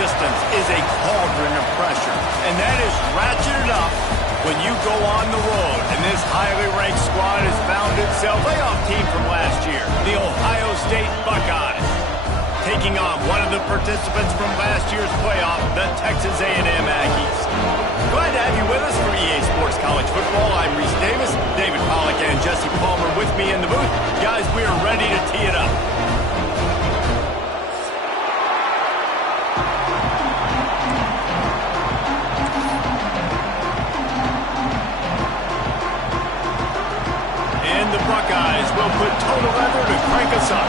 resistance is a cauldron of pressure, and that is ratcheted up when you go on the road. And this highly ranked squad has found itself a playoff team from last year, the Ohio State Buckeyes, taking on one of the participants from last year's playoff, the Texas A&M Aggies. Glad to have you with us for EA Sports College Football. I'm Reese Davis, David Pollack, and Jesse Palmer with me in the booth. Guys, we are ready to tee it up. And the Buckeyes will put total leather to crank us up.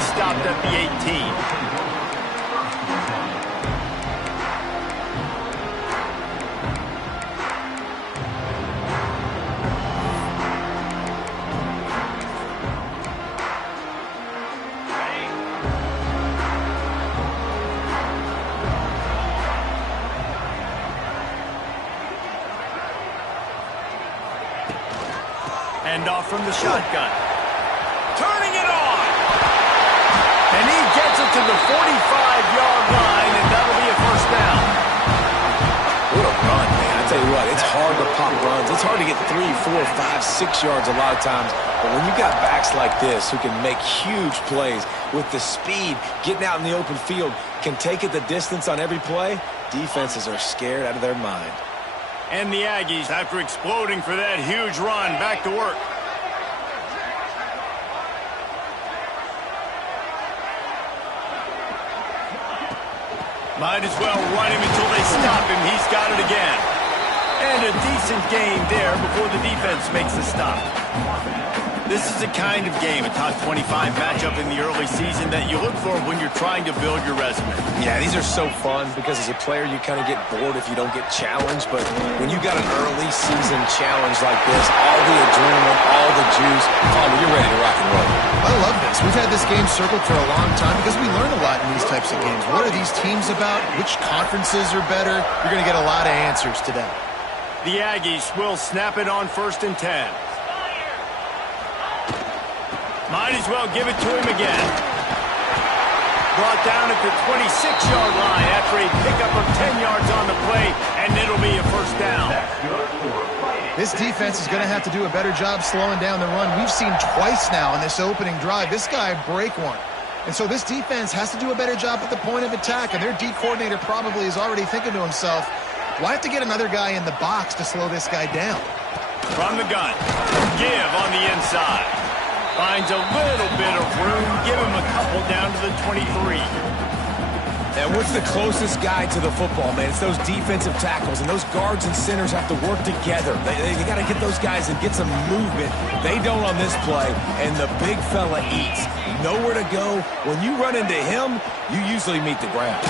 Stopped at the 18. And off from the shotgun. Turning it on. And he gets it to the 45-yard line, and that'll be a first down. What a run, man. I tell you what, it's hard to pop runs. It's hard to get 3, 4, 5, 6 yards a lot of times. But when you got backs like this who can make huge plays with the speed, getting out in the open field, can take it the distance on every play, defenses are scared out of their mind. And the Aggies, after exploding for that huge run, back to work. Might as well run him until they stop him. He's got it again. And a decent game there before the defense makes the stop. This is the kind of game, a top 25 matchup in the early season, that you look for when you're trying to build your resume. Yeah, these are so fun because as a player you kind of get bored if you don't get challenged. But when you got an early season challenge like this, all the adrenaline, all the juice, you're ready to rock and roll. I love this. We've had this game circled for a long time because we learn a lot in these types of games. What are these teams about? Which conferences are better? You're going to get a lot of answers today. The Aggies will snap it on 1st and 10. Might as well give it to him again. Brought down at the 26-yard line after a pickup of 10 yards on the play, and it'll be a first down. This defense is going to have to do a better job slowing down the run. We've seen twice now in this opening drive this guy break one. And so this defense has to do a better job at the point of attack, and their D coordinator probably is already thinking to himself, well, I have to get another guy in the box to slow this guy down. From the gun, give on the inside. Finds a little bit of room. Give him a couple down to the 23. And what's the closest guy to the football, man? It's those defensive tackles, and those guards and centers have to work together. They got to get those guys and get some movement. They don't on this play, and the big fella eats. Nowhere to go. When you run into him, you usually meet the ground.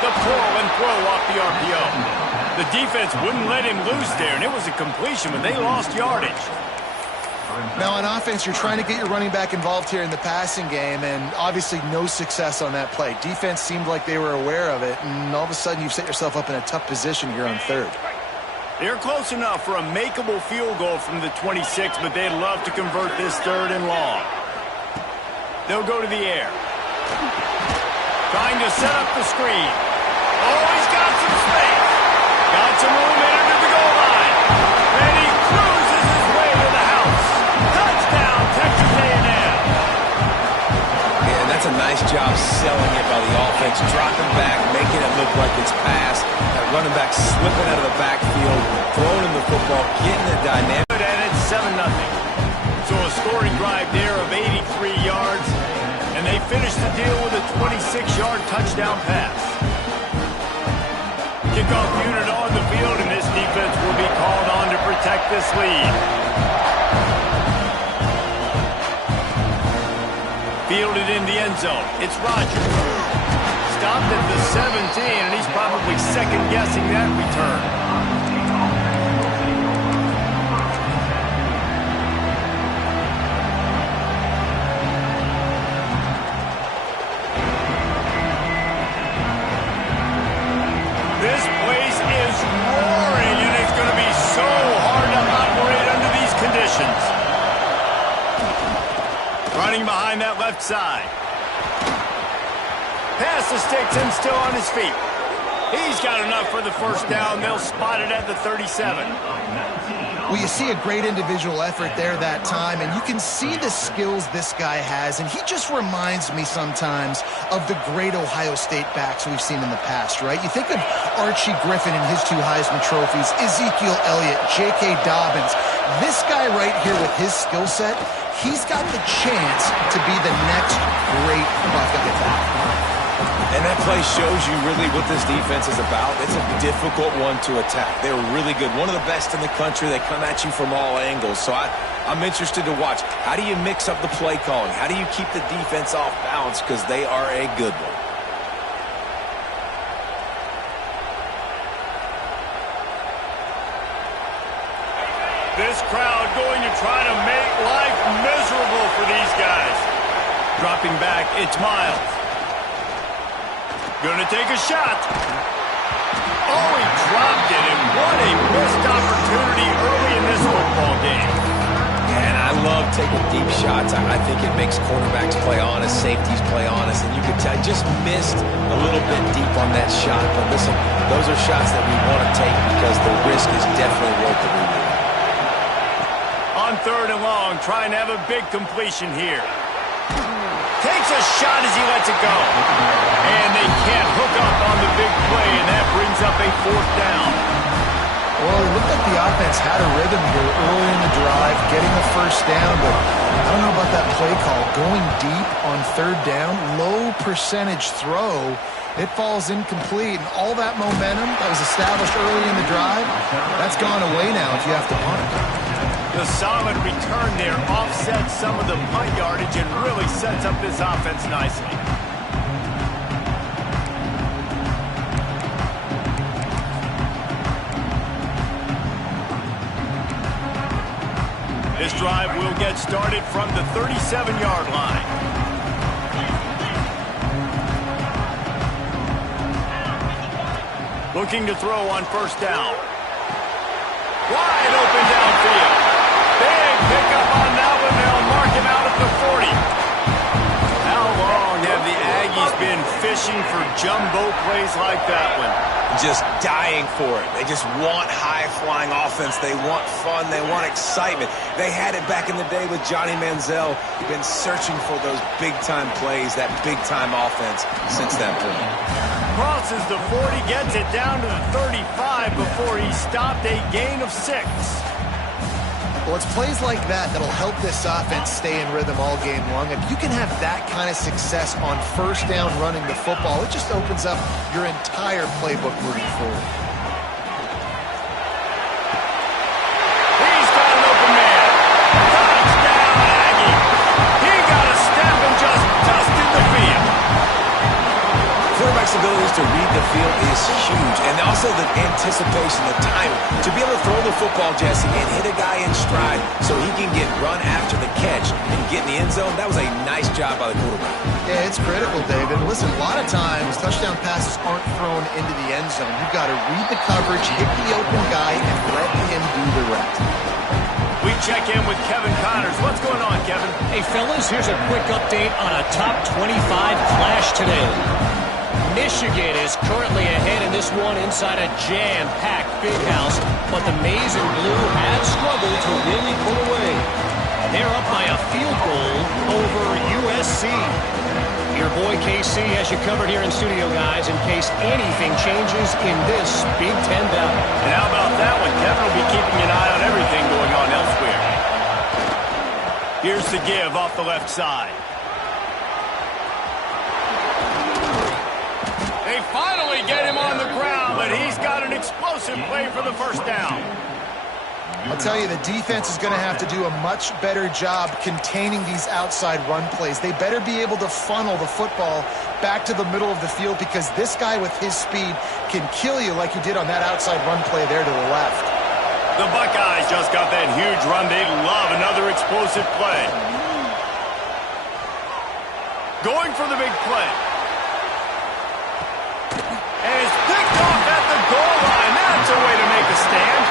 The pull and throw off the RPO. The defense wouldn't let him loose there, and it was a completion, but they lost yardage. Now, on offense, you're trying to get your running back involved here in the passing game, and obviously no success on that play. Defense seemed like they were aware of it, and all of a sudden you've set yourself up in a tough position here on 3rd. They're close enough for a makeable field goal from the 26, but they'd love to convert this 3rd and long. They'll go to the air. Trying to set up the screen. Oh, he's got some space. Got some room in under the goal line. And he cruises his way to the house. Touchdown, Texas A&M. Yeah, and that's a nice job selling it by the offense. Dropping back, making it look like it's pass. That running back slipping out of the backfield, throwing him the football, getting it dynamic. And it's 7-0. So a scoring drive there of 83 yards. And they finish the deal with a 26-yard touchdown pass. Kickoff unit on the field, and this defense will be called on to protect this lead. Fielded in the end zone. It's Rodgers. Stopped at the 17, and he's probably second-guessing that return. This place is roaring, and it's going to be so hard to operate under these conditions. running behind that left side. Pass to Sticks, still on his feet. He's got enough for the first down. They'll spot it at the 37. Well, you see a great individual effort there that time, and you can see the skills this guy has, and he just reminds me sometimes of the great Ohio State backs we've seen in the past, right? You think of Archie Griffin and his 2 Heisman trophies, Ezekiel Elliott, J.K. Dobbins. This guy right here with his skill set, he's got the chance to be the next great Buckeye back. And that play shows you really what this defense is about. It's a difficult one to attack. They're really good. One of the best in the country. They come at you from all angles. So I'm interested to watch. How do you mix up the play calling? How do you keep the defense off balance? Because they are a good one. This crowd going to try to make life miserable for these guys. Dropping back, it's Miles. Going to take a shot. Oh, he dropped it, and what a missed opportunity early in this football game. And I love taking deep shots. I think it makes cornerbacks play honest, safeties play honest, and you could tell I just missed a little bit deep on that shot. But listen, those are shots that we want to take because the risk is definitely worth the reward. On 3rd and long, trying to have a big completion here. Takes a shot as he lets it go. And they can't hook up on the big play, and that brings up a 4th down. Well, it looked like the offense had a rhythm here early in the drive, getting the first down, but I don't know about that play call. Going deep on 3rd down, low percentage throw, it falls incomplete, and all that momentum that was established early in the drive, that's gone away now if you have to punt. The solid return there offsets some of the punt yardage and really sets up this offense nicely. This drive will get started from the 37-yard line. Looking to throw on 1st down. Wide open downfield. Big pickup on that one. They'll mark him out at the 40. How long have the Aggies been fishing for jumbo plays like that one? Just dying for it. They just want high-flying offense. They want fun. They want excitement. They had it back in the day with Johnny Manziel. Been searching for those big-time plays, that big-time offense since that point. Crosses the 40, gets it down to the 35 before he stopped, a gain of 6. Well, it's plays like that that'll help this offense stay in rhythm all game long. If you can have that kind of success on 1st down running the football, it just opens up your entire playbook moving forward. He's got an open man. Touchdown, Aggie. He got a step and just dusted the field. Quarterback's abilities to read the field is huge, and also the anticipation, the timing. To be able to throw the football, Jesse, and hit a guy in stride so he can get run after the catch and get in the end zone, that was a nice job by the quarterback. Yeah, it's critical, David. Listen, a lot of times touchdown passes aren't thrown into the end zone. You've got to read the coverage, hit the open guy, and let him do the rest. We check in with Kevin Connors. What's going on, Kevin? Hey, fellas, here's a quick update on a top 25 clash today. Michigan is currently ahead in this one inside a jam-packed Big House, but the Maize and Blue have struggled to really pull away. They're up by a field goal over USC. Your boy KC has you covered here in studio, guys, in case anything changes in this Big Ten battle. And how about that one? Kevin will be keeping an eye on everything going on elsewhere. Here's the give off the left side. They finally get him on the ground, but he's got an explosive play for the first down. I'll tell you, the defense is going to have to do a much better job containing these outside run plays. They better be able to funnel the football back to the middle of the field because this guy with his speed can kill you like he did on that outside run play there to the left. The Buckeyes just got that huge run. They love another explosive play. Going for the big play. And it's picked off at the goal line. That's a way to make a stand.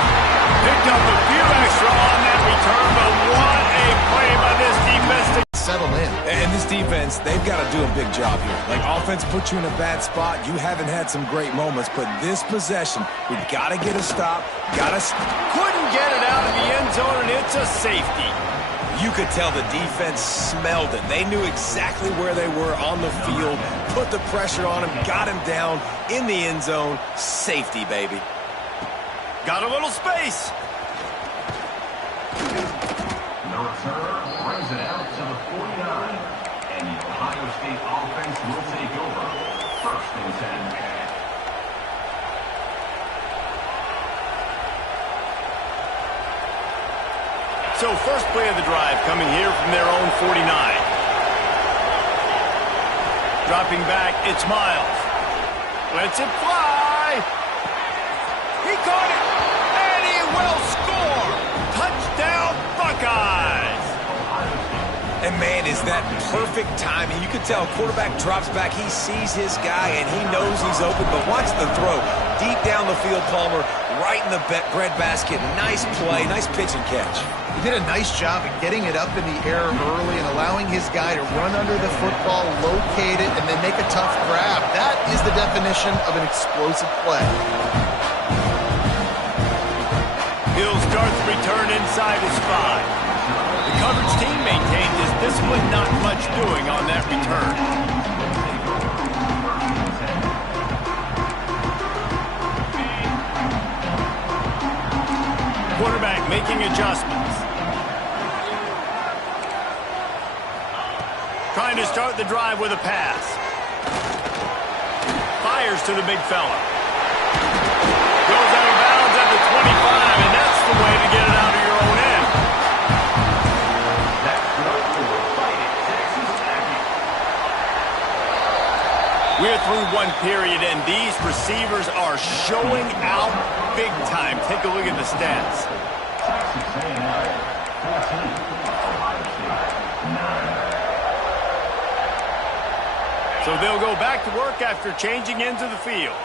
Picked up a few extra on that return, but what a play by this defense to settle in. defense, they've got to do a big job here. Like, offense puts you in a bad spot. You haven't had some great moments, but this possession, we've got to get a stop. Couldn't get it out of the end zone, and it's a safety. You could tell the defense smelled it. They knew exactly where they were on the field, put the pressure on him, got him down in the end zone. Safety, baby. Got a little space. The return brings it out to the 49. And the Ohio State offense will take over. 1st and 10. So first play of the drive coming here from their own 49. Dropping back, it's Miles. Lets it fly. He caught it, and he will score. Touchdown, Buckeyes. And, man, is that perfect timing. You could tell quarterback drops back. He sees his guy, and he knows he's open. But watch the throw. Deep down the field, Palmer, right in the breadbasket. Nice play, nice pitch and catch. He did a nice job of getting it up in the air early and allowing his guy to run under the football, locate it, and then make a tough grab. That is the definition of an explosive play. He'll start the return inside his 5. The coverage team maintained his discipline, not much doing on that return. Quarterback making adjustments. Trying to start the drive with a pass. Fires to the big fella. Goes out of bounds at the 25, and that's the way to get it out of your own end. That's good for Fighting Texas Aggies. We're through one period, and these receivers are showing out big time. Take a look at the stats. Texas A&M 14, Ohio State 9. So they'll go back to work after changing into the field.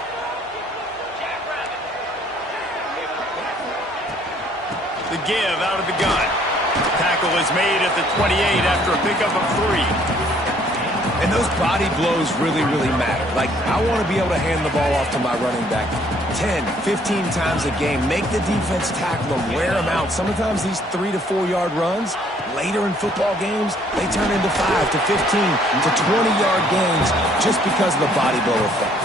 The give out of the gun. Tackle is made at the 28 after a pickup of 3. And those body blows really, really matter. Like, I want to be able to hand the ball off to my running back 10, 15 times a game. Make the defense tackle them, wear them out. Sometimes these 3 to 4 yard runs, later in football games, they turn into 5 to 15 to 20-yard gains just because of the body blow effect.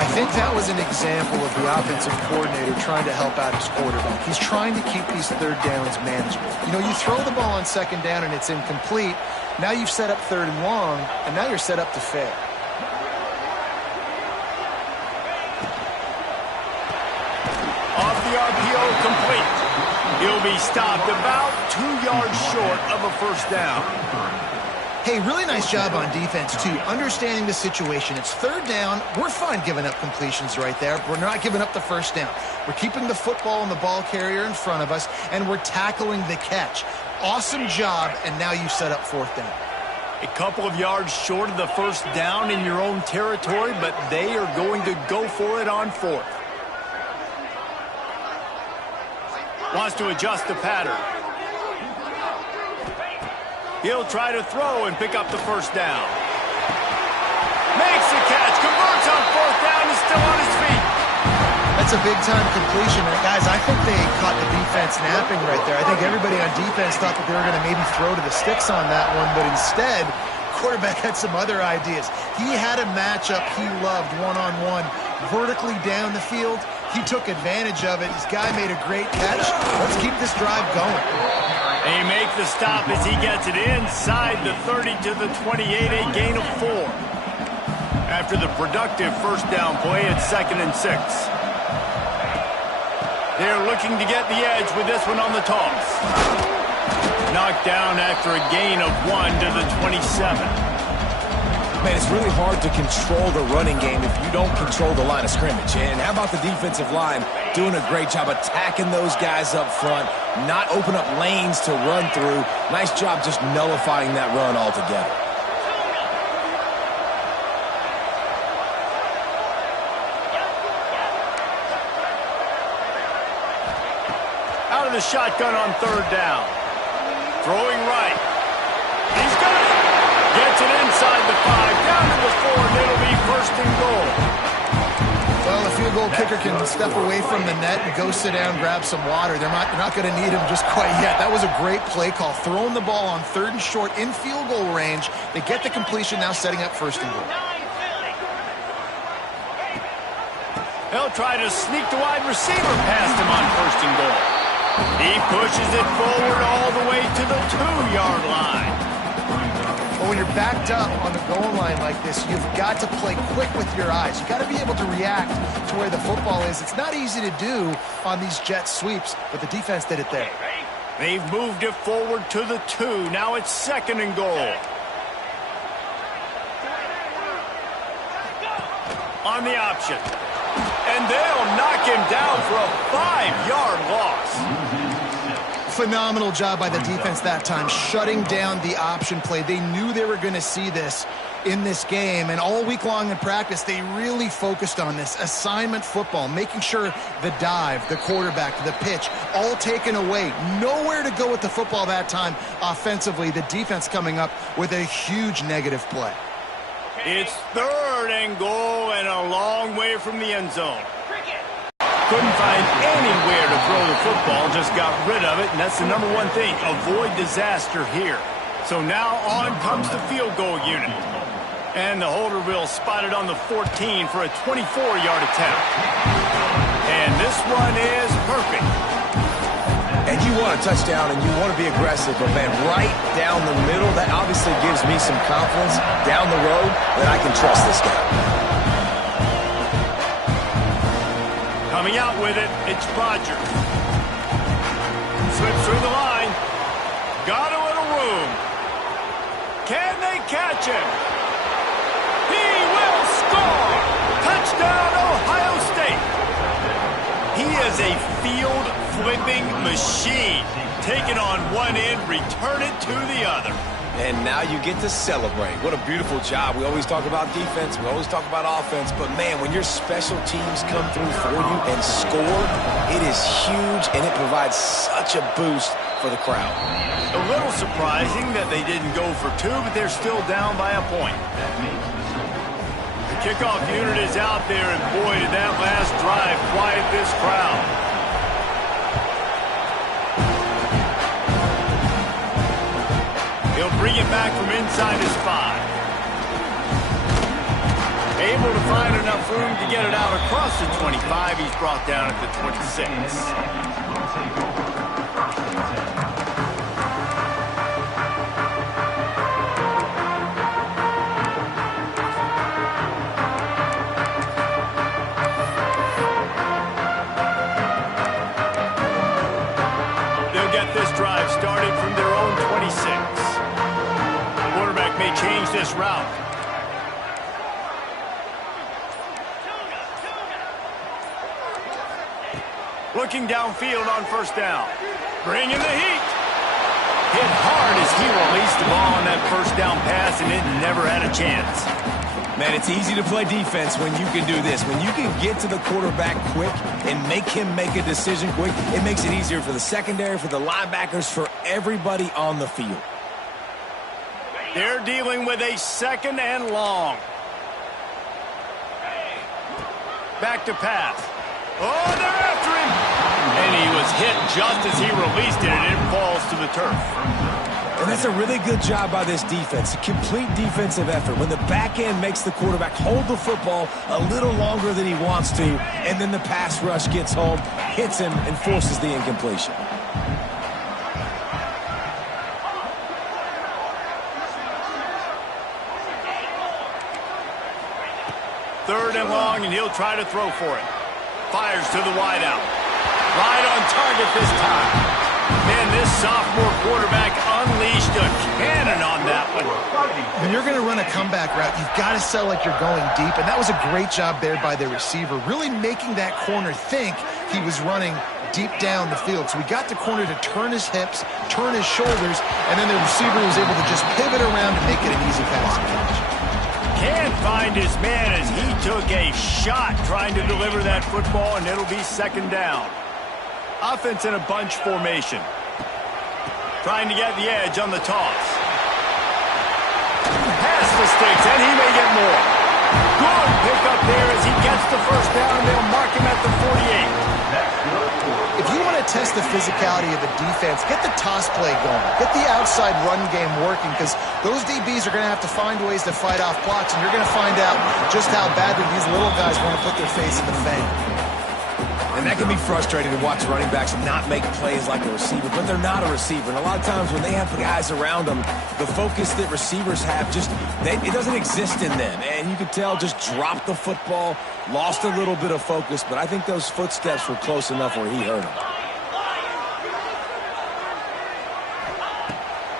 I think that was an example of the offensive coordinator trying to help out his quarterback. He's trying to keep these third downs manageable. You know, you throw the ball on 2nd down and it's incomplete. Now you've set up 3rd and long, and now you're set up to fail. Off the RPO, complete. He'll be stopped about 2 yards short of a 1st down. Hey, really nice job on defense, too, understanding the situation. It's 3rd down. We're fine giving up completions right there. We're not giving up the 1st down. We're keeping the football and the ball carrier in front of us, and we're tackling the catch. Awesome job, and now you set up 4th down. A couple of yards short of the 1st down in your own territory, but they are going to go for it on 4th. Wants to adjust the pattern. He'll try to throw and pick up the 1st down. Makes the catch, converts on 4th down, is still on his feet. That's a big-time completion. And guys, I think they caught the defense napping right there. I think everybody on defense thought that they were going to maybe throw to the sticks on that one, but instead, quarterback had some other ideas. He had a matchup he loved one-on-one, vertically down the field. He took advantage of it. His guy made a great catch. Let's keep this drive going. They make the stop as he gets it inside the 30 to the 28, a gain of 4. After the productive 1st down play, it's 2nd and 6. They're looking to get the edge with this one on the toss. Knocked down after a gain of 1 to the 27. Man, it's really hard to control the running game if you don't control the line of scrimmage. And how about the defensive line doing a great job attacking those guys up front, not open up lanes to run through. Nice job just nullifying that run altogether. Out of the shotgun on 3rd down. Throwing right. He's got it. Gets it the 5, down to the 4, and it'll be first and goal. Well, the field goal kicker can step away from the net and go sit down, grab some water. They're not going to need him just quite yet. That was a great play call. Throwing the ball on 3rd and short in field goal range. They get the completion, now setting up first and goal. They'll try to sneak the wide receiver past him on first and goal. He pushes it forward all the way to the 2-yard line. But when you're backed up on the goal line like this, you've got to play quick with your eyes. You've got to be able to react to where the football is. It's not easy to do on these jet sweeps, but the defense did it there. They've moved it forward to the 2. Now it's 2nd and goal. On the option. And they'll knock him down for a 5-yard loss. Phenomenal job by the defense that time, shutting down the option play. They knew they were going to see this in this game, and all week long in practice, they really focused on this assignment football, making sure the dive, the quarterback, the pitch, all taken away. Nowhere to go with the football that time offensively. The defense coming up with a huge negative play. It's 3rd and goal and a long way from the end zone. Couldn't find anywhere to throw the football, just got rid of it, and that's the number one thing. Avoid disaster here. So now on comes the field goal unit. And the holder will spot it on the 14 for a 24-yard attempt. And this one is perfect. And you want a touchdown, and you want to be aggressive, but, man, right down the middle, that obviously gives me some confidence down the road that I can trust this guy. Coming out with it, it's Rodgers. Slips through the line. Got a little room. Can they catch him? He will score! Touchdown, Ohio State! He is a field-flipping machine. Take it on one end, return it to the other. And now you get to celebrate. What a beautiful job. We always talk about defense. We always talk about offense. But, man, when your special teams come through for you and score, it is huge, and it provides such a boost for the crowd. A little surprising that they didn't go for 2, but they're still down by a point. The kickoff unit is out there, and boy, did that last drive quiet this crowd. He'll bring it back from inside his 5. Able to find enough room to get it out across the 25. He's brought down at the 26. They'll get this drive started from their own 26. Quarterback may change this route. Looking downfield on first down. Bringing the heat. Hit hard as he released the ball on that first down pass, and it never had a chance. Man, it's easy to play defense when you can do this. When you can get to the quarterback quick and make him make a decision quick, it makes it easier for the secondary, for the linebackers, for everybody on the field. They're dealing with a 2nd and long. Back to pass. Oh, they're after him. And he was hit just as he released it, and it falls to the turf. And that's a really good job by this defense, a complete defensive effort. When the back end makes the quarterback hold the football a little longer than he wants to, and then the pass rush gets home, hits him, and forces the incompletion. Third and long, and he'll try to throw for it. Fires to the wideout. Right on target this time. Man, this sophomore quarterback unleashed a cannon on that one. When you're going to run a comeback route, you've got to sell like you're going deep, and that was a great job there by the receiver, really making that corner think he was running deep down the field. So we got the corner to turn his hips, turn his shoulders, and then the receiver was able to just pivot around and make it an easy pass and catch. Can't find his man as he took a shot trying to deliver that football, and it'll be 2nd down. Offense in a bunch formation. Trying to get the edge on the toss. Pass the sticks, and he may get more. Good pickup there as he gets the first down. They'll mark him at the 48. If you want to test the physicality of the defense, get the toss play going. Get the outside run game working, because those DBs are going to have to find ways to fight off blocks, and you're going to find out just how badly these little guys want to put their face in the fan. And that can be frustrating to watch running backs not make plays like a receiver, but they're not a receiver. And a lot of times when they have guys around them, the focus that receivers have it doesn't exist in them. And you could tell just dropped the football, lost a little bit of focus, but I think those footsteps were close enough where he heard them.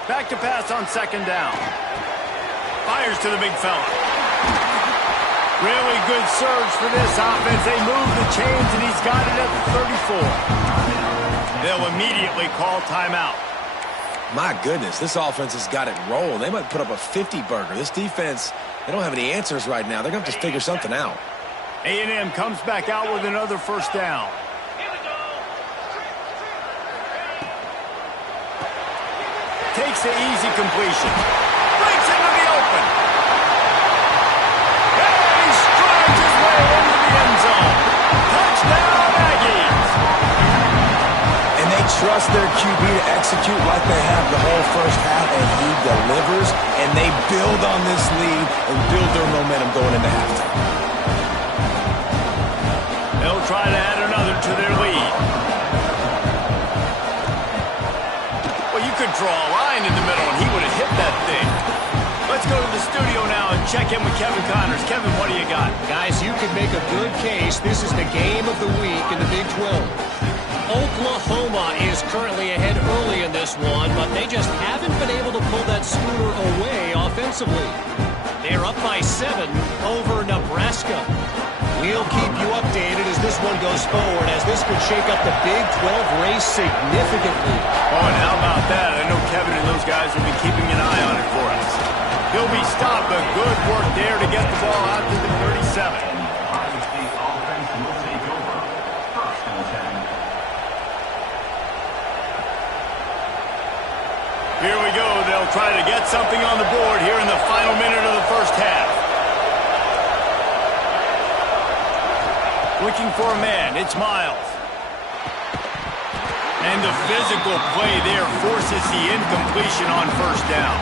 Back to pass on second down. Fires to the big fella. Really good surge for this offense. They move the chains, and he's got it at the 34. They'll immediately call timeout. My goodness, this offense has got it rolling. They might put up a 50-burger. This defense, they don't have any answers right now. They're going to have to figure something out. A&M comes back out with another first down. Takes the easy completion. Breaks into the open. Touchdown, Aggies! And they trust their QB to execute like they have the whole first half, and he delivers, and they build on this lead and build their momentum going into halftime. They'll try to add another to their lead. Well, you could draw a line in the middle, and he would have hit that thing. Let's go to the studio now and check in with Kevin Connors. Kevin, what do you got? Guys, you could make a good case. This is the game of the week in the Big 12. Oklahoma is currently ahead early in this one, but they just haven't been able to pull that schooner away offensively. They're up by 7 over Nebraska. We'll keep you updated as this one goes forward, as this could shake up the Big 12 race significantly. Oh, and how about that? I know Kevin and those guys have been keeping an eye on it for us. He'll be stopped, but good work there to get the ball out to the 37. Ohio State offense will take over. First and 10. Here we go. They'll try to get something on the board here in the final minute of the first half. Looking for a man. It's Miles. And the physical play there forces the incompletion on first down.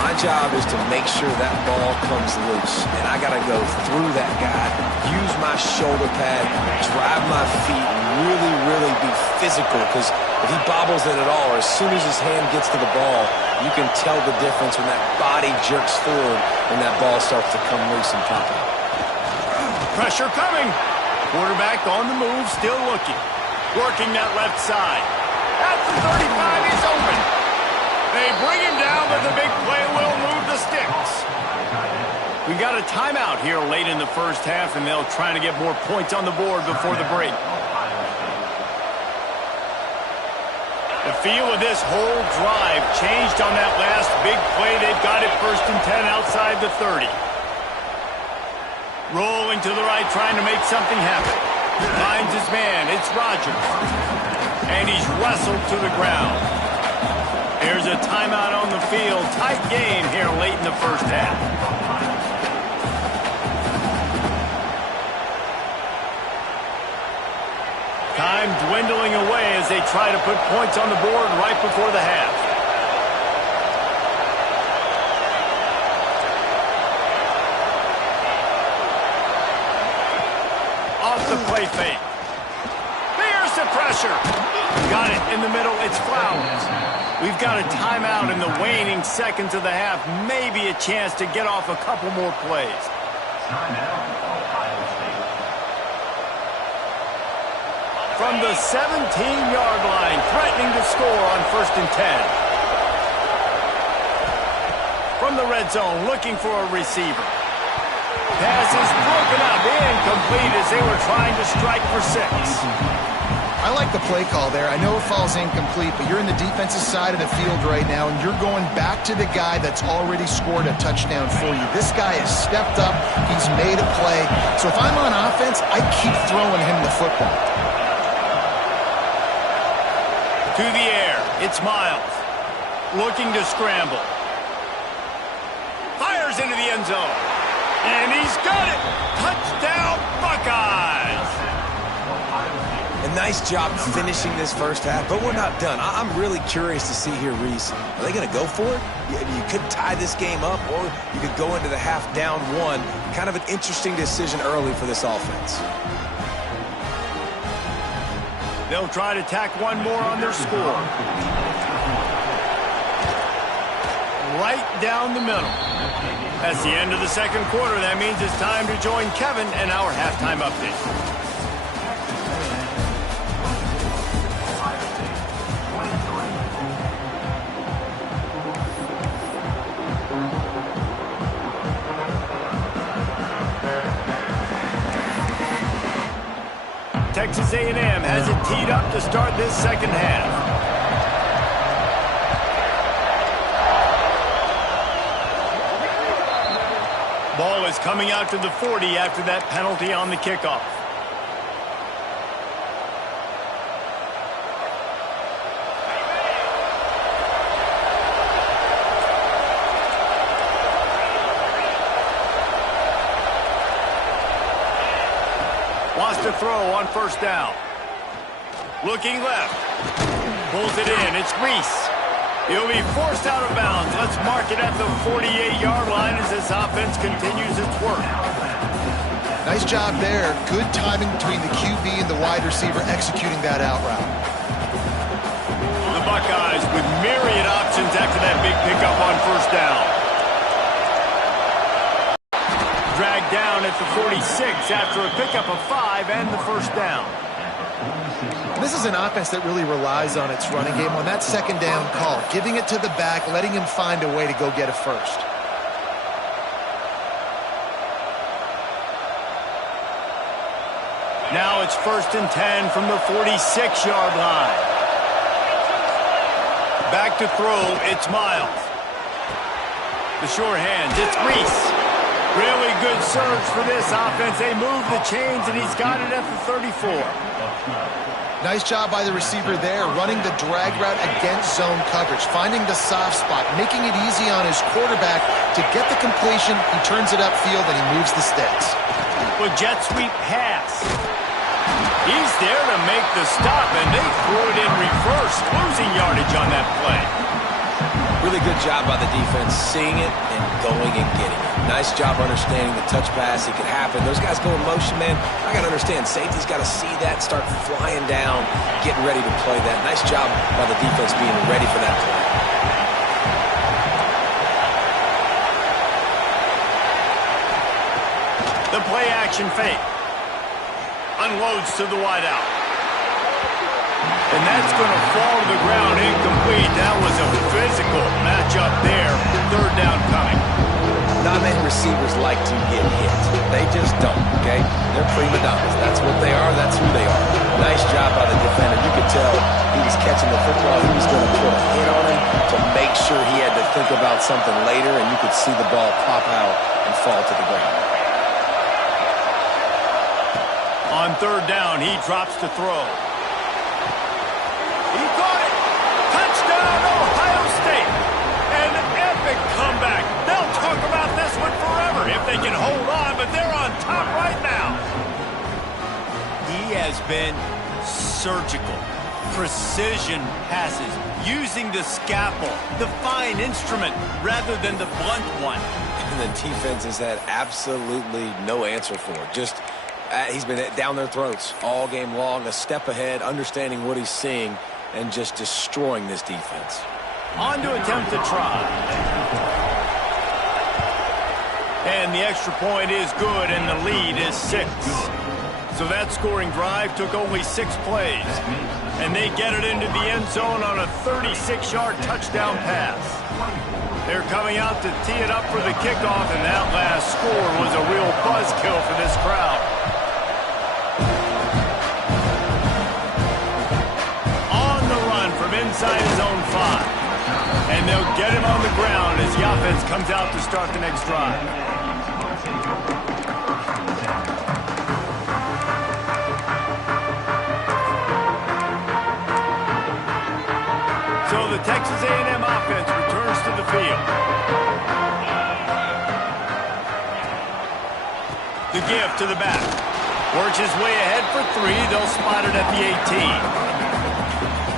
My job is to make sure that ball comes loose, and I got to go through that guy, use my shoulder pad, drive my feet, and really be physical, because if he bobbles it at all, or as soon as his hand gets to the ball, you can tell the difference when that body jerks forward and that ball starts to come loose and pop out. Pressure coming. Quarterback on the move, still looking. Working that left side. At the 35, he's open. They bring him down, but the big play will move the sticks. We got a timeout here late in the first half, and they'll try to get more points on the board before the break. The feel of this whole drive changed on that last big play. They've got it first and 10 outside the 30. Rolling to the right, trying to make something happen. Finds his man. It's Rogers. And he's wrestled to the ground. There's a timeout on the field. Tight game here late in the first half. Time dwindling away as they try to put points on the board right before the half. Off the play fake. There's the pressure. Got it in the middle. It's Flowers. We've got a timeout in the waning seconds of the half. Maybe a chance to get off a couple more plays. Timeout, Ohio State. From the 17-yard line, threatening to score on first and 10. From the red zone, looking for a receiver. Pass is broken up, incomplete as they were trying to strike for 6. I like the play call there. I know it falls incomplete, but you're in the defensive side of the field right now, and you're going back to the guy that's already scored a touchdown for you. This guy has stepped up. He's made a play. So if I'm on offense, I keep throwing him the football. To the air, it's Miles. Looking to scramble. fires into the end zone. And he's got it. Touchdown, Buckeyes. A nice job finishing this first half, but we're not done. I'm really curious to see here, Reese. Are they going to go for it? You could tie this game up, or you could go into the half down one. Kind of an interesting decision early for this offense. They'll try to tack one more on their score. Right down the middle. That's the end of the second quarter. That means it's time to join Kevin and our halftime update. Texas A&M has it teed up to start this second half. Ball is coming out to the 40 after that penalty on the kickoff. Wants to throw on first down. Looking left. Pulls it in. It's Reese. He'll be forced out of bounds. Let's mark it at the 48-yard line as this offense continues its work. Nice job there. Good timing between the QB and the wide receiver executing that out route. The Buckeyes with myriad options after that big pickup on first down. Dragged down at the 46 after a pickup of 5 and the first down. This is an offense that really relies on its running game on that second down call, giving it to the back, letting him find a way to go get a first. Now it's 1st and 10 from the 46-yard line. Back to throw, it's Miles. The short hands, it's Reese. Really good surge for this offense. They move the chains, and he's got it at the 34. Nice job by the receiver there, running the drag route against zone coverage, finding the soft spot, making it easy on his quarterback to get the completion. He turns it upfield, and he moves the sticks. Well, jet sweep pass. He's there to make the stop, and they threw it in reverse, losing yardage on that play. Really good job by the defense, seeing it and going and getting it. Nice job understanding the touch pass. It could happen. Those guys go in motion, man. I got to understand, safety's got to see that, start flying down, getting ready to play that. Nice job by the defense being ready for that play. The play action fake. Unloads to the wideout. And that's going to fall to the ground incomplete. That was a physical matchup there. Third down coming. Not many receivers like to get hit. They just don't, okay? They're prima donnas. That's what they are. That's who they are. Nice job by the defender. You could tell he was catching the football. He was going to put a hit on him to make sure he had to think about something later, and you could see the ball pop out and fall to the ground. On third down, he drops to throw. He caught it! Touchdown, Ohio State! An epic comeback. They'll talk about this one forever if they can hold on, but they're on top right now. He has been surgical. Precision passes, using the scalpel, the fine instrument, rather than the blunt one. And the defense has had absolutely no answer for it. Just he's been down their throats all game long, a step ahead, understanding what he's seeing, and just destroying this defense. On to attempt to try. And the extra point is good, and the lead is 6. So that scoring drive took only 6 plays. And they get it into the end zone on a 36-yard touchdown pass. They're coming out to tee it up for the kickoff, and that last score was a real buzzkill for this crowd. On the run from inside his own 5. And they'll get him on the ground as the offense comes out to start the next drive. So the Texas A&M offense returns to the field. The give to the back. Works his way ahead for 3. They'll spot it at the 18.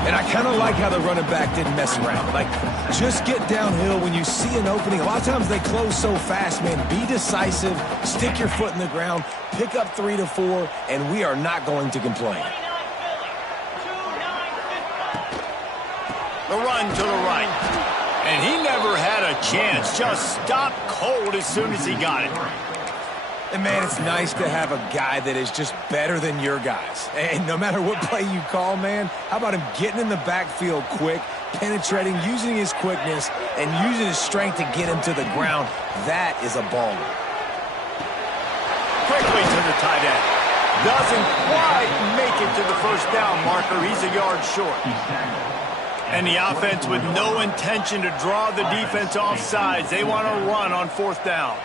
And I kind of like how the running back didn't mess around. Like, just get downhill when you see an opening. A lot of times they close so fast, man. Be decisive, stick your foot in the ground, pick up 3 to 4, and we are not going to complain. The run to the right. And he never had a chance. Just stopped cold as soon as he got it. And, man, it's nice to have a guy that is just better than your guys. And no matter what play you call, man, how about him getting in the backfield quick, penetrating, using his quickness, and using his strength to get him to the ground. That is a baller. Quickly to the tight end. Doesn't quite make it to the first down marker. He's a yard short. And the offense with no intention to draw the defense off sides. They want to run on 4th down.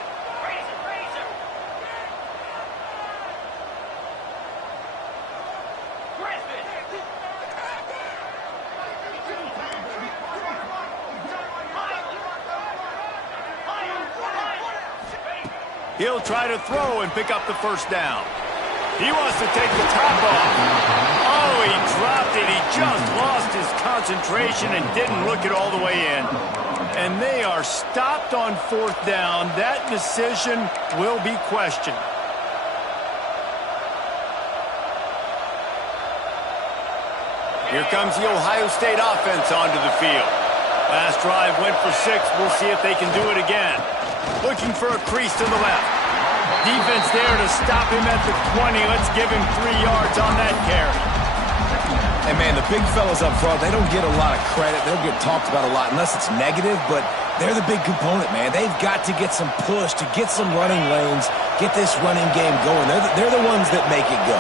He'll try to throw and pick up the first down. He wants to take the top off. Oh, he dropped it. He just lost his concentration and didn't look it all the way in. And they are stopped on 4th down. That decision will be questioned. Here comes the Ohio State offense onto the field. Last drive went for 6. We'll see if they can do it again. Looking for a crease to the left. Defense there to stop him at the 20. Let's give him 3 yards on that carry. And, man, the big fellas up front, they don't get a lot of credit. They don't get talked about a lot unless it's negative, but they're the big component, man. They've got to get some push, to get some running lanes, get this running game going. They're the ones that make it go.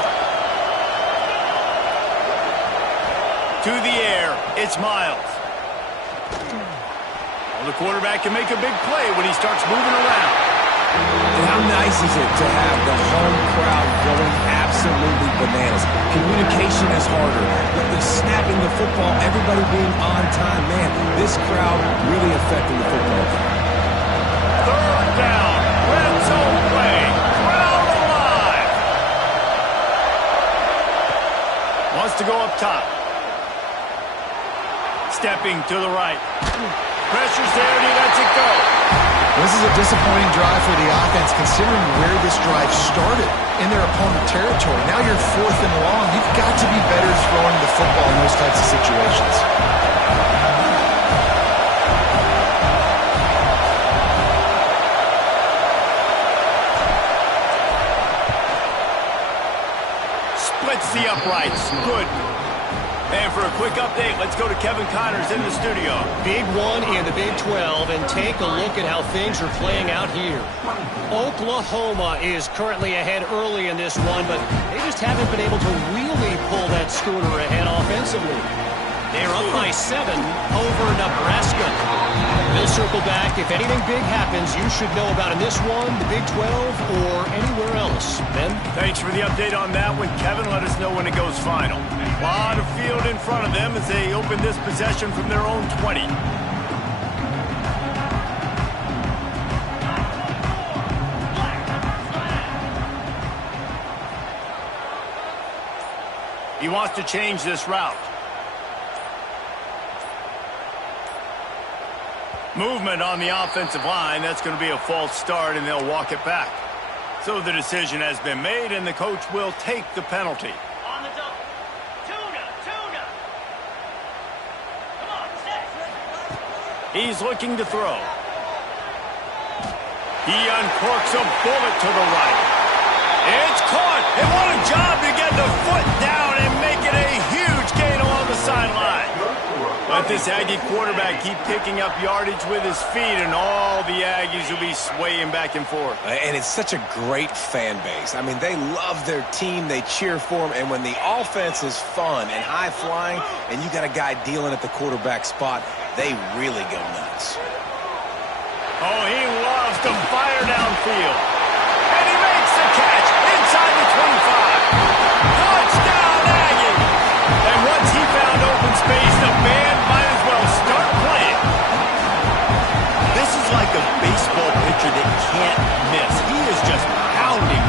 To the air, it's Miles. The quarterback can make a big play when he starts moving around. And how nice is it to have the home crowd going absolutely bananas? Communication is harder. The snapping the football, everybody being on time. Man, this crowd really affecting the football game. 3rd down. Red zone play. Crowd alive. Wants to go up top. Stepping to the right. Pressure's there and he lets it go. This is a disappointing drive for the offense considering where this drive started in their opponent territory. Now you're 4th and long. You've got to be better throwing the football in those types of situations. Splits the uprights. Good. And for a quick update, let's go to Kevin Connors in the studio. Big one in the Big 12, and take a look at how things are playing out here. Oklahoma is currently ahead early in this one, but they just haven't been able to really pull that schooner ahead offensively. They're up by 7 over Nebraska. We'll circle back. If anything big happens, you should know about in this one, the Big 12, or anywhere else. Ben? Thanks for the update on that one, Kevin. Let us know when it goes final. A lot of field in front of them as they open this possession from their own 20. He wants to change this route. Movement on the offensive line. That's going to be a false start, and they'll walk it back. So the decision has been made, and the coach will take the penalty. On the double. Tuna. Come on, set. He's looking to throw. He uncorks a bullet to the right. It's caught. And what a job to get the foot down and make it a huge gain along the sideline. Let this Aggie quarterback keep picking up yardage with his feet, and all the Aggies will be swaying back and forth. And it's such a great fan base. I mean, they love their team. They cheer for them. And when the offense is fun and high-flying, and you got a guy dealing at the quarterback spot, they really go nuts. Oh, he loves to fire downfield. And he makes the catch inside the 25. Touchdown, Aggie! And once he found open space, the band might as well start playing. This is like a baseball pitcher that can't miss. He is just pounding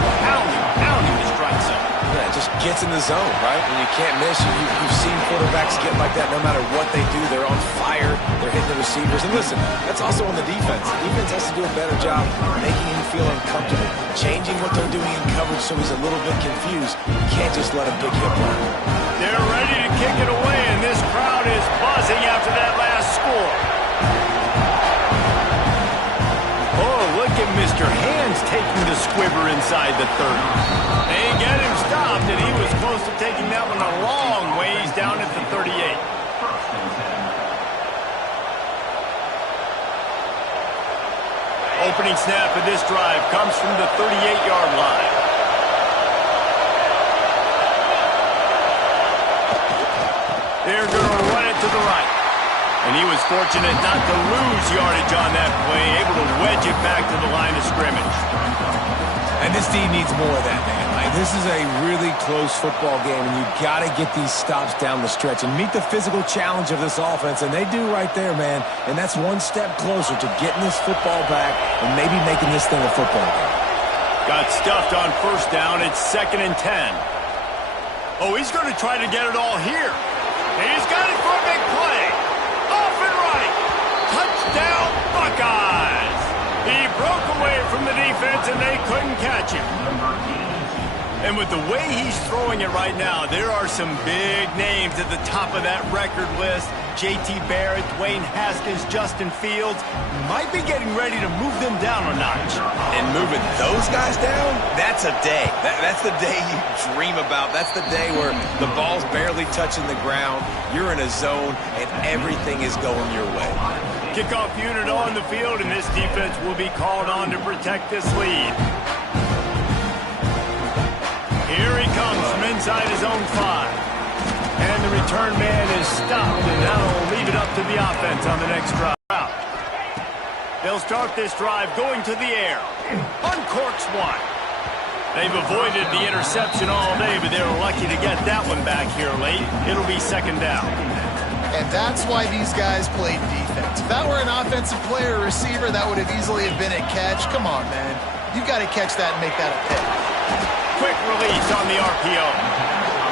gets in the zone, right? And you can't miss. You've seen quarterbacks get like that no matter what they do. They're on fire. They're hitting the receivers. And listen, that's also on the defense. The defense has to do a better job making him feel uncomfortable, changing what they're doing in coverage so he's a little bit confused. You can't just let him pick you apart. They're ready to kick it away, and this crowd is buzzing after that last score. Oh, look at Mr. Hands taking the squiver inside the 30. They get him stopped, and he was close to taking that one a long ways down at the 38. Opening snap of this drive comes from the 38-yard line. They're going to run it to the right. And he was fortunate not to lose yardage on that play, able to wedge it back to the line of scrimmage. And this team needs more of that, man. Like, this is a really close football game, and you've got to get these stops down the stretch and meet the physical challenge of this offense, and they do right there, man. And that's one step closer to getting this football back and maybe making this thing a football game. Got stuffed on first down. It's 2nd and 10. Oh, he's going to try to get it all here. He's got it for a big play. Off and right. Touchdown, Buckeyes. He broke away from the defense, and they couldn't catch him. And with the way he's throwing it right now, there are some big names at the top of that record list. J.T. Barrett, Dwayne Haskins, Justin Fields might be getting ready to move them down a notch. And moving those guys down, that's a day. That's the day you dream about. That's the day where the ball's barely touching the ground, you're in a zone, and everything is going your way. Kickoff unit on the field, and this defense will be called on to protect this lead. Here he comes from inside his own 5. And the return man is stopped, and that'll leave it up to the offense on the next drive. They'll start this drive going to the air. Uncorks one. They've avoided the interception all day, but they were lucky to get that one back here late. It'll be 2nd down. And that's why these guys played defense. If that were an offensive player or receiver, that would have easily been a catch. Come on, man. You've got to catch that and make that a pick. Quick release on the RPO.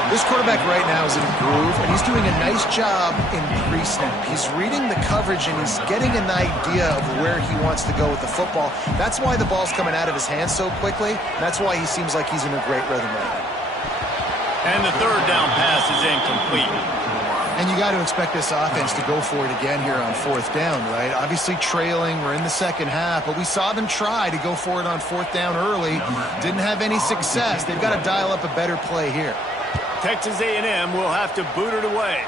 This quarterback right now is in a groove, and he's doing a nice job in pre-snap. He's reading the coverage, and he's getting an idea of where he wants to go with the football. That's why the ball's coming out of his hands so quickly. That's why he seems like he's in a great rhythm right now. And the 3rd down pass is incomplete. And you got to expect this offense to go for it again here on 4th down, right? Obviously trailing, we're in the second half, but we saw them try to go for it on 4th down early. Didn't have any success. They've got to dial up a better play here. Texas A&M will have to boot it away.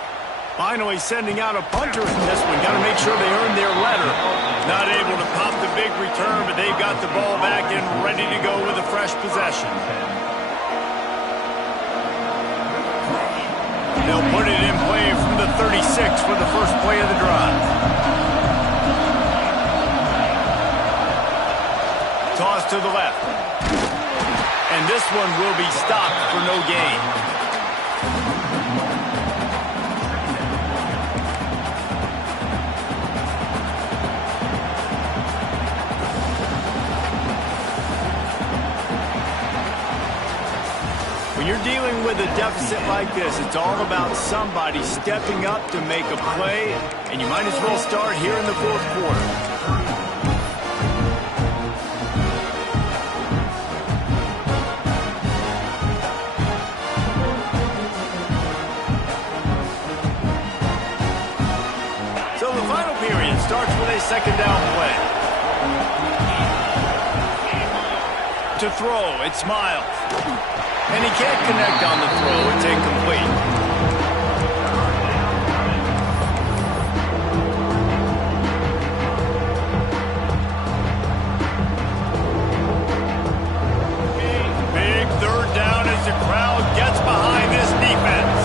Finally sending out a punter in this one. Got to make sure they earn their letter. Not able to pop the big return, but they've got the ball back and ready to go with a fresh possession. They'll put it in play from the 36 for the first play of the drive. Toss to the left. And this one will be stopped for no gain. When you're dealing with a deficit like this, it's all about somebody stepping up to make a play, and you might as well start here in the 4th quarter. So the final period starts with a 2nd down play. To throw, it's Miles. And he can't connect on the throw. It's incomplete. Big 3rd down as the crowd gets behind this defense.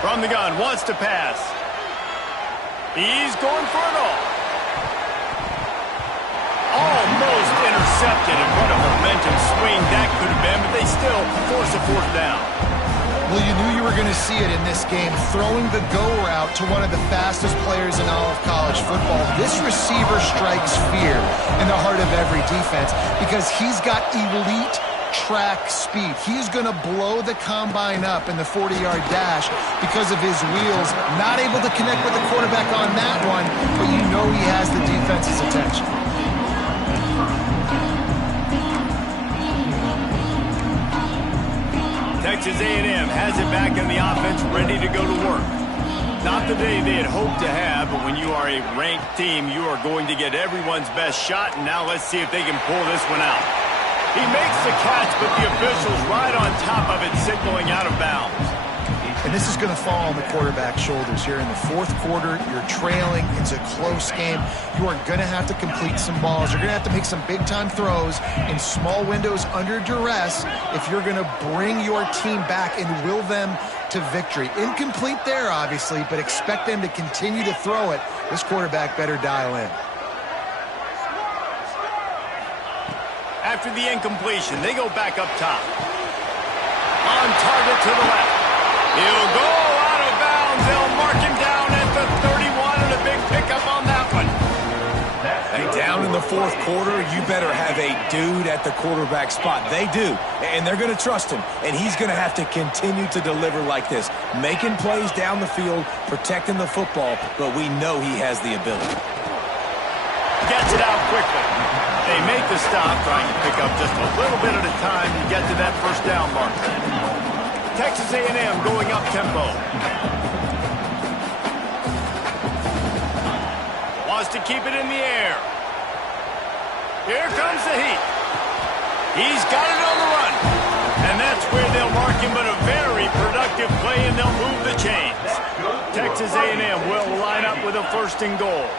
From the gun, wants to pass. He's going for it all. Almost intercepted, and what a momentum swing that could have been, but they still force a 4th down. Well, you knew you were going to see it in this game, throwing the go route to one of the fastest players in all of college football. This receiver strikes fear in the heart of every defense because he's got elite track speed. He's going to blow the combine up in the 40-yard dash because of his wheels. Not able to connect with the quarterback on that one, but you know he has the defense's attention. Texas A&M has it back in the offense, ready to go to work. Not the day they had hoped to have, but when you are a ranked team, you are going to get everyone's best shot, and now let's see if they can pull this one out. He makes the catch, but the official's right on top of it, signaling out of bounds. And this is going to fall on the quarterback's shoulders here in the fourth quarter. You're trailing. It's a close game. You are going to have to complete some balls. You're going to have to make some big-time throws in small windows under duress if you're going to bring your team back and will them to victory. Incomplete there, obviously, but expect them to continue to throw it. This quarterback better dial in. After the incompletion, they go back up top. On target to the left. He'll go out of bounds. They'll mark him down at the 31, and a big pickup on that one. Hey, down in the fourth quarter, you better have a dude at the quarterback spot. They do, and they're going to trust him, and he's going to have to continue to deliver like this, making plays down the field, protecting the football, but we know he has the ability. Gets it out quickly. They make the stop, trying to pick up just a little bit at a time to get to that first down marker. Texas A&M going up tempo. Wants to keep it in the air. Here comes the heat. He's got it on the run. And that's where they'll mark him, but a very productive play, and they'll move the chains. Texas A&M will line up with a first and goal.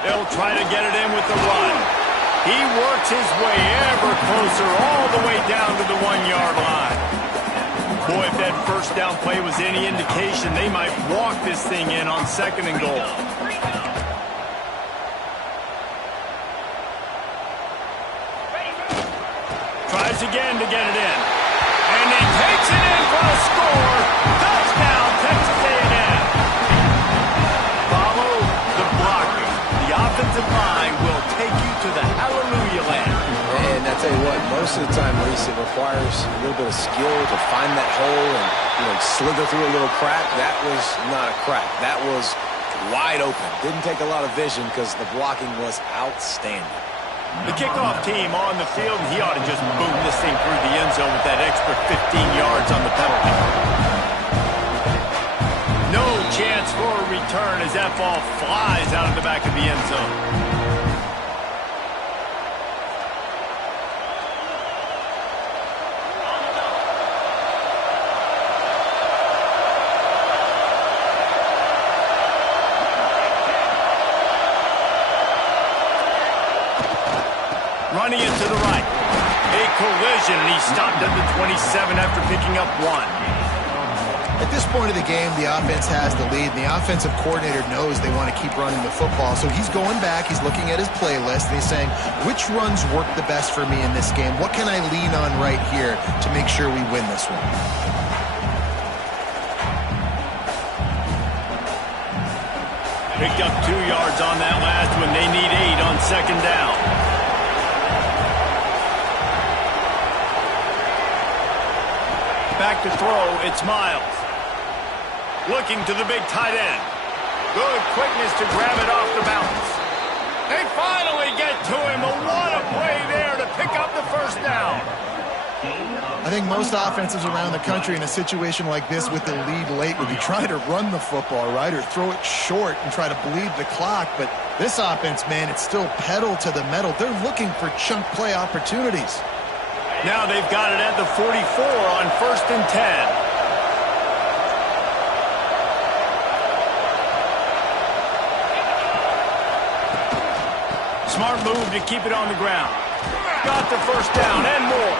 They'll try to get it in with the run. He works his way ever closer all the way down to the 1-yard line. Boy, if that first down play was any indication, they might walk this thing in on second and goal. Tries again to get it in. And he takes it in for a score. Touchdown, Texas A&M. Follow the blocking. The offensive line will take you to the hallelujah land. And I tell you what, most of the time, Reese, it requires a little bit of skill to find that hole and, slither through a little crack. That was not a crack. That was wide open. Didn't take a lot of vision because the blocking was outstanding. The kickoff team on the field, and he ought to just boom this thing through the end zone with that extra 15 yards on the penalty. No chance for a return as that ball flies out of the back of the end zone. Running it to the right. A collision, and he stopped at the 27 after picking up one. At this point of the game, the offense has the lead, and the offensive coordinator knows they want to keep running the football. So he's going back, he's looking at his playlist, and he's saying, which runs work the best for me in this game? What can I lean on right here to make sure we win this one? Picked up 2 yards on that last one. They need 8 on second down. Back to throw, it's Miles. Looking to the big tight end. Good quickness to grab it off the bounce. They finally get to him. What a play there to pick up the first down. I think most offenses around the country in a situation like this with the lead late would be trying to run the football, right, or throw it short and try to bleed the clock. But this offense, man, it's still pedal to the metal. They're looking for chunk play opportunities. Now they've got it at the 44 on first and 10. Smart move to keep it on the ground. Got the first down and more.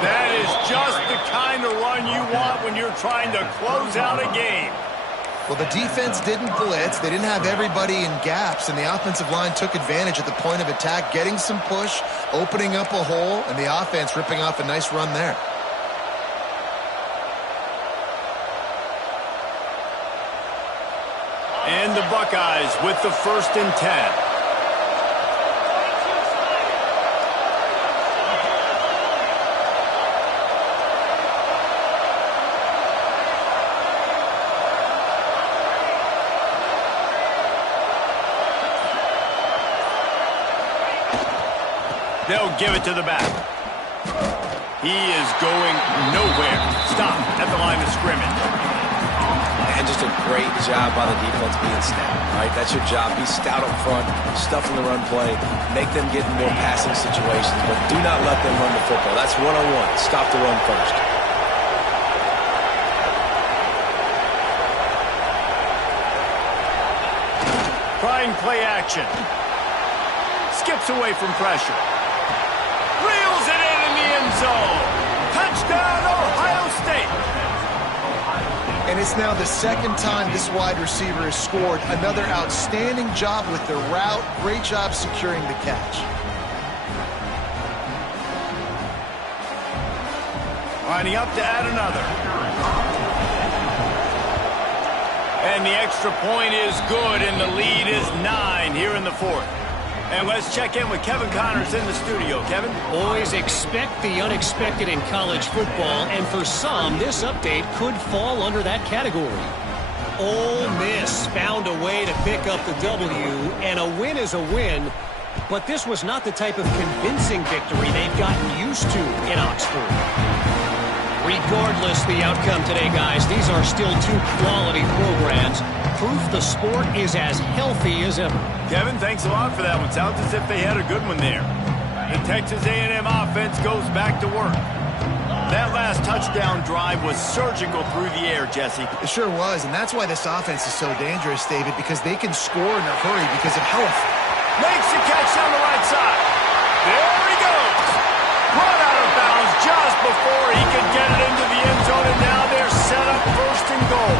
That is just the kind of run you want when you're trying to close out a game. Well, the defense didn't blitz. They didn't have everybody in gaps, and the offensive line took advantage at the point of attack, getting some push, opening up a hole, and the offense ripping off a nice run there. And the Buckeyes with the 1st and 10. They'll give it to the back. He is going nowhere. Stop at the line of scrimmage. And just a great job by the defense being stout. All right, that's your job. Be stout up front, stuff in the run play, make them get in more passing situations, but do not let them run the football. That's one-on-one. Stop the run first. Trying play action. Skips away from pressure. Reels it in the end zone. Touchdown, Ohio State. And it's now the 2nd time this wide receiver has scored. Another outstanding job with the route. Great job securing the catch. Lining up to add another. And the extra point is good, and the lead is 9 here in the 4th. And let's check in with Kevin Connors in the studio. Kevin? Always expect the unexpected in college football, and for some, this update could fall under that category. Ole Miss found a way to pick up the W, and a win is a win, but this was not the type of convincing victory they've gotten used to in Oxford. Regardless the outcome today, guys, these are still 2 quality programs. Proof the sport is as healthy as ever. Kevin, thanks a lot for that one. Sounds as if they had a good one there. The Texas A&M offense goes back to work. That last touchdown drive was surgical through the air, Jesse. It sure was, and that's why this offense is so dangerous, David, because they can score in a hurry because of health. Makes the catch on the right side. There he goes. Brought out of bounds just before he could get it into the end zone, and now they're set up 1st and goal.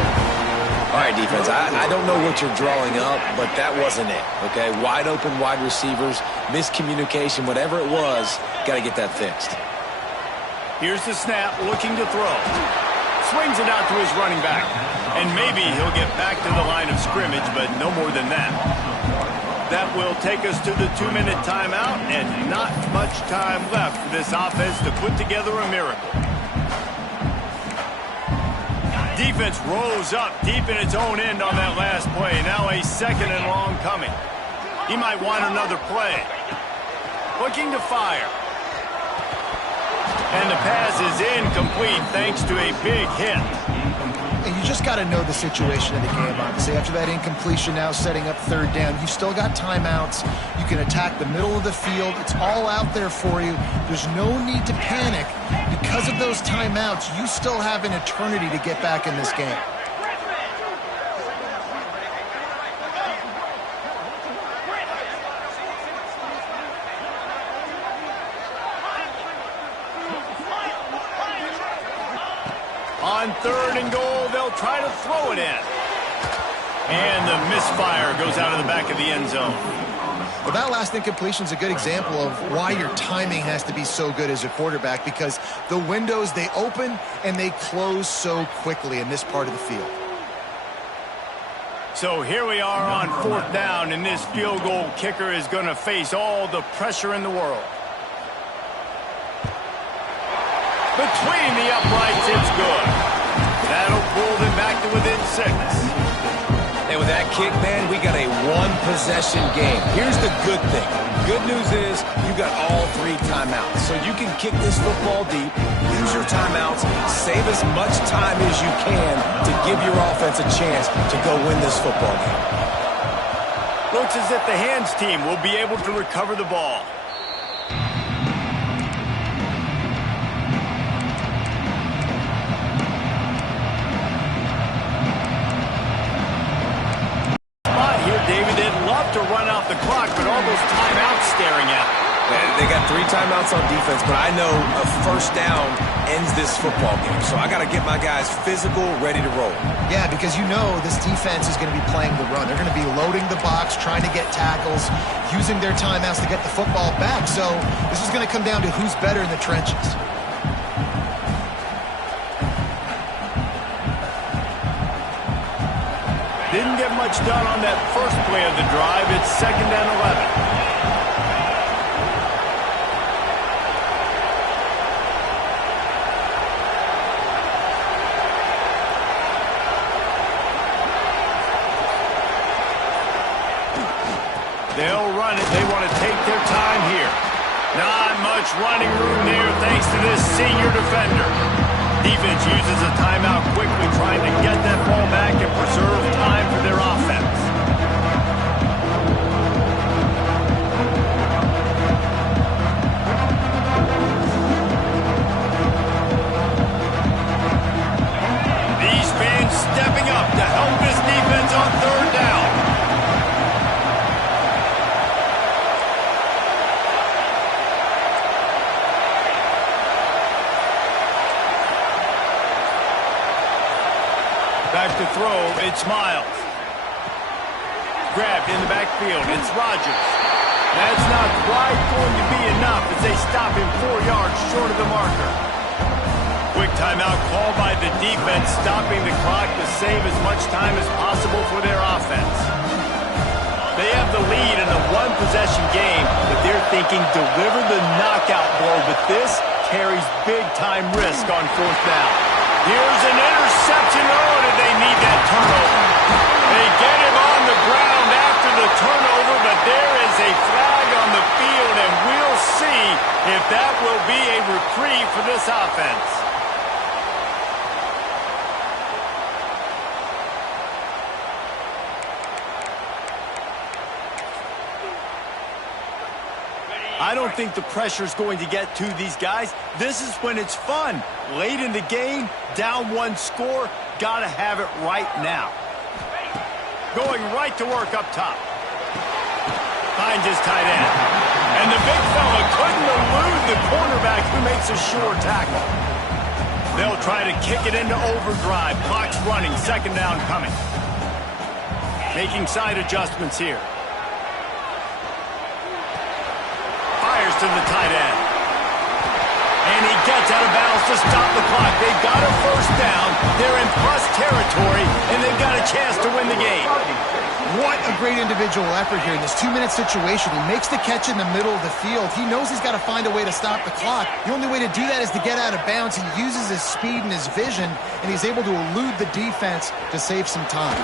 All right, defense, I don't know what you're drawing up, but that wasn't it, okay? Wide open wide receivers, miscommunication, whatever it was, got to get that fixed. Here's the snap, looking to throw. Swings it out to his running back. And maybe he'll get back to the line of scrimmage, but no more than that. That will take us to the 2-minute timeout, and not much time left for this offense to put together a miracle. Defense rose up deep in its own end on that last play. Now a 2nd and long coming. He might want another play. Looking to fire. And the pass is incomplete thanks to a big hit. And you just got to know the situation of the game, obviously. After that incompletion, now setting up 3rd down. You've still got timeouts. You can attack the middle of the field. It's all out there for you. There's no need to panic. Because of those timeouts, you still have an eternity to get back in this game. On 3rd and goal, they'll try to throw it in. And the misfire goes out of the back of the end zone. Well, that last incompletion is a good example of why your timing has to be so good as a quarterback, because the windows, they open and they close so quickly in this part of the field. So here we are on 4th down, and this field goal kicker is going to face all the pressure in the world. Between the uprights, it's good. That'll pull them back to within 6. And with that kick, man, we got a 1-possession game. Here's the good thing. Good news is you got all 3 timeouts. So you can kick this football deep, use your timeouts, save as much time as you can to give your offense a chance to go win this football game. Looks as if the hands team will be able to recover the ball. David, they'd love to run out the clock, but all those timeouts staring at them. They got 3 timeouts on defense, but I know a first down ends this football game. So I got to get my guys physical, ready to roll. Yeah, because you know this defense is going to be playing the run. They're going to be loading the box, trying to get tackles, using their timeouts to get the football back. So this is going to come down to who's better in the trenches. Didn't get much done on that first play of the drive. It's 2nd and 11. They'll run it. They want to take their time here. Not much running room there thanks to this senior defender. Defense uses a timeout quickly, trying to get that ball back and preserve time for their offense. These fans stepping up to help this defense on 3rd down. Back to throw, it's Miles. Grabbed in the backfield, it's Rodgers. That's not quite going to be enough as they stop him 4 yards short of the marker. Quick timeout called by the defense, stopping the clock to save as much time as possible for their offense. They have the lead in a 1-possession game, but they're thinking deliver the knockout blow, but this carries big-time risk on 4th down. Here's an interception. Oh, did they need that turnover? They get him on the ground after the turnover, but there is a flag on the field, and we'll see if that will be a reprieve for this offense. I don't think the pressure's going to get to these guys. This is when it's fun. Late in the game, down 1 score, gotta have it right now. Going right to work up top. Finds his tight end. And the big fella couldn't elude the cornerback who makes a sure tackle. They'll try to kick it into overdrive. Clock's running, 2nd down coming. Making side adjustments here. To the tight end. And he gets out of bounds to stop the clock. They've got a 1st down. They're in plus territory, and they've got a chance to win the game. What a great individual effort here in this 2-minute situation. He makes the catch in the middle of the field. He knows he's got to find a way to stop the clock. The only way to do that is to get out of bounds. He uses his speed and his vision, and he's able to elude the defense to save some time.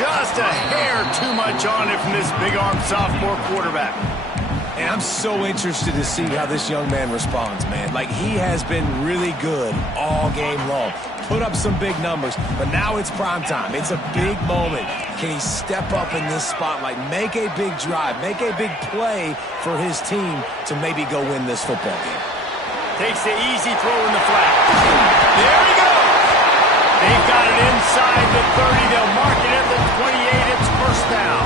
Just a hair too much on it from this big-arm sophomore quarterback. And I'm so interested to see how this young man responds, man. Like, he has been really good all game long. Put up some big numbers, but now it's prime time. It's a big moment. Can he step up in this spotlight, make a big drive, make a big play for his team to maybe go win this football game? Takes the easy throw in the flat. There he goes. They've got it inside the 30. They'll mark it at the 28. It's 1st down.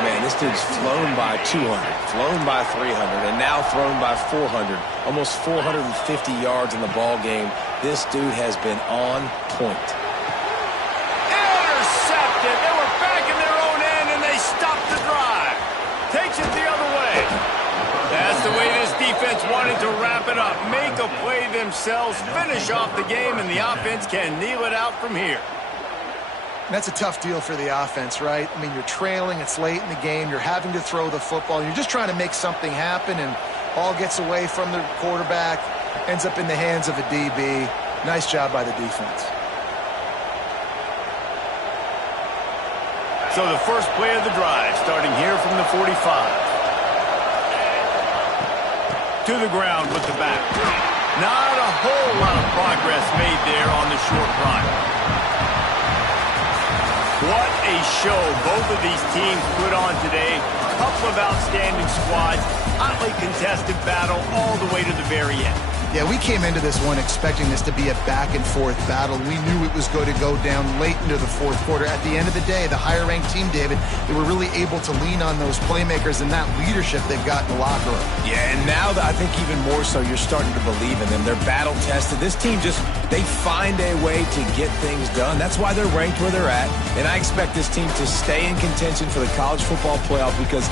Man, this dude's flown by 200, flown by 300, and now thrown by 400. Almost 450 yards in the ball game. This dude has been on point. Intercepted. They were back in their own end, and they stopped the drive. Takes it the other way. That's the way this defense wanted to wrap it up. Make a play themselves, finish off the game, and the offense can kneel it out from here. That's a tough deal for the offense, right? I mean, you're trailing, it's late in the game, you're having to throw the football, you're just trying to make something happen, and ball gets away from the quarterback, ends up in the hands of a DB. Nice job by the defense. So the first play of the drive, starting here from the 45. To the ground with the back. Not a whole lot of progress made there on the short run. What a show both of these teams put on today. A couple of outstanding squads. Hotly contested battle all the way to the very end. Yeah, we came into this one expecting this to be a back-and-forth battle. We knew it was going to go down late into the fourth quarter. At the end of the day, the higher-ranked team, David, they were really able to lean on those playmakers and that leadership they've got in the locker room. Yeah, and now I think even more so, you're starting to believe in them. They're battle-tested. This team they find a way to get things done. That's why they're ranked where they're at. And I expect this team to stay in contention for the college football playoff because